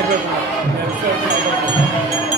Thank you.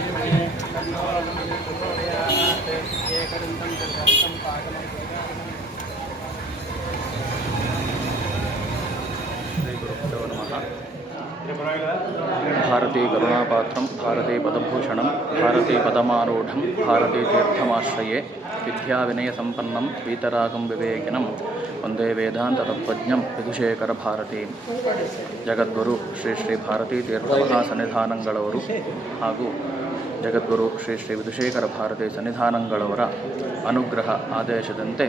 ಭಾರತೀ ಕರುಣಾಪಾತ್ರಂ ಭಾರತೀ ಪದಭೂಷಣಂ ಭಾರತೀ ಪದಮಾರೂಢಂ ಭಾರತೀ ತೀರ್ಥಮಾಶ್ರಯೇ ವಿದ್ಯಾವಿನಯಸಂಪನ್ನಂ ಪೀತರಾಗಂ ವಿವೇಕಿನಂ ಒಂದೇ ವೇದಾಂತ ತತ್ವಜ್ಞಂ ವಿಧುಶೇಖರ ಭಾರತಿ ಜಗದ್ಗುರು ಶ್ರೀ ಶ್ರೀ ಭಾರತೀ ತೀರ್ಥ ಸನ್ನಿಧಾನಗಳವರು ಹಾಗೂ ಜಗದ್ಗುರು ಶ್ರೀ ಶ್ರೀ ವಿಧುಶೇಖರ ಭಾರತಿ ಸನ್ನಿಧಾನಗಳವರ ಅನುಗ್ರಹ ಆದೇಶದಂತೆ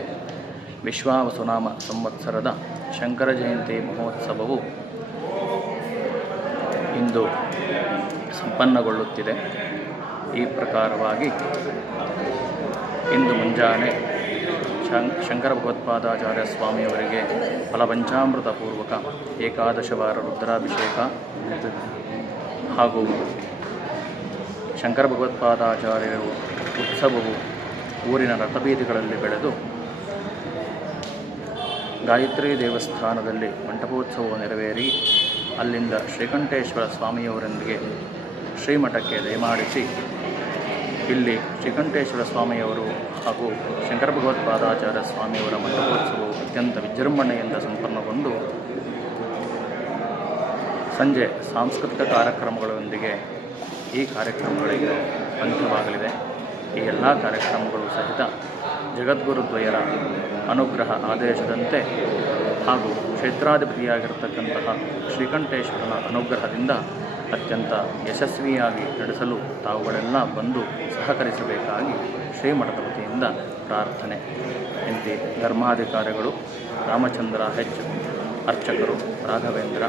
ವಿಶ್ವಾವಸುನಾಮ ಸಂವತ್ಸರದ ಶಂಕರ ಜಯಂತಿ ಮಹೋತ್ಸವವು ಇಂದು ಸಂಪನ್ನಗೊಳ್ಳುತ್ತಿದೆ. ಈ ಪ್ರಕಾರವಾಗಿ ಇಂದು ಮುಂಜಾನೆ ಶಂಕರ ಭಗವತ್ಪಾದಾಚಾರ್ಯ ಸ್ವಾಮಿಯವರಿಗೆ ಫಲಪಂಚಾಮೃತ ಪೂರ್ವಕ ಏಕಾದಶ ವಾರ ರುದ್ರಾಭಿಷೇಕ ಹಾಗೂ ಶಂಕರ ಭಗವತ್ಪಾದಾಚಾರ್ಯರು ಉತ್ಸವವು ಊರಿನ ರಥಬೀದಿಗಳಲ್ಲಿ ಬೆಳೆದು ಗಾಯತ್ರಿ ದೇವಸ್ಥಾನದಲ್ಲಿ ಮಂಟಪೋತ್ಸವವು ನೆರವೇರಿ ಅಲ್ಲಿಂದ ಶ್ರೀಕಂಠೇಶ್ವರ ಸ್ವಾಮಿಯವರೊಂದಿಗೆ ಶ್ರೀಮಠಕ್ಕೆ ದಯಮಾಡಿಸಿ ಇಲ್ಲಿ ಶ್ರೀಕಂಠೇಶ್ವರ ಸ್ವಾಮಿಯವರು ಹಾಗೂ ಶಂಕರ ಭಗವತ್ಪಾದಾಚಾರ್ಯ ಸ್ವಾಮಿಯವರ ಮಂಟಪೋತ್ಸವವು ಅತ್ಯಂತ ವಿಜೃಂಭಣೆಯಿಂದ ಸಂಪನ್ನಗೊಂಡು, ಸಂಜೆ ಸಾಂಸ್ಕೃತಿಕ ಕಾರ್ಯಕ್ರಮಗಳೊಂದಿಗೆ ಈ ಕಾರ್ಯಕ್ರಮಗಳಿಗೆ ಅಂತ್ಯವಾಗಲಿದೆ. ಈ ಎಲ್ಲ ಕಾರ್ಯಕ್ರಮಗಳು ಸಹಿತ ಜಗದ್ಗುರುದ್ವಯರ ಅನುಗ್ರಹ ಆದೇಶದಂತೆ ಹಾಗೂ ಕ್ಷೇತ್ರಾಧಿಪತಿಯಾಗಿರತಕ್ಕಂತಹ ಶ್ರೀಕಂಠೇಶ್ವರನ ಅನುಗ್ರಹದಿಂದ ಅತ್ಯಂತ ಯಶಸ್ವಿಯಾಗಿ ನಡೆಸಲು ತಾವುಗಳೆಲ್ಲ ಬಂದು ಸಹಕರಿಸಬೇಕಾಗಿ ಶ್ರೀಮಠದ ವತಿಯಿಂದ ಪ್ರಾರ್ಥನೆ. ಇಂತಿ ಧರ್ಮಾಧಿಕಾರಿಗಳು ರಾಮಚಂದ್ರ ಹೆಚ್ ಅರ್ಚಕರು ರಾಘವೇಂದ್ರ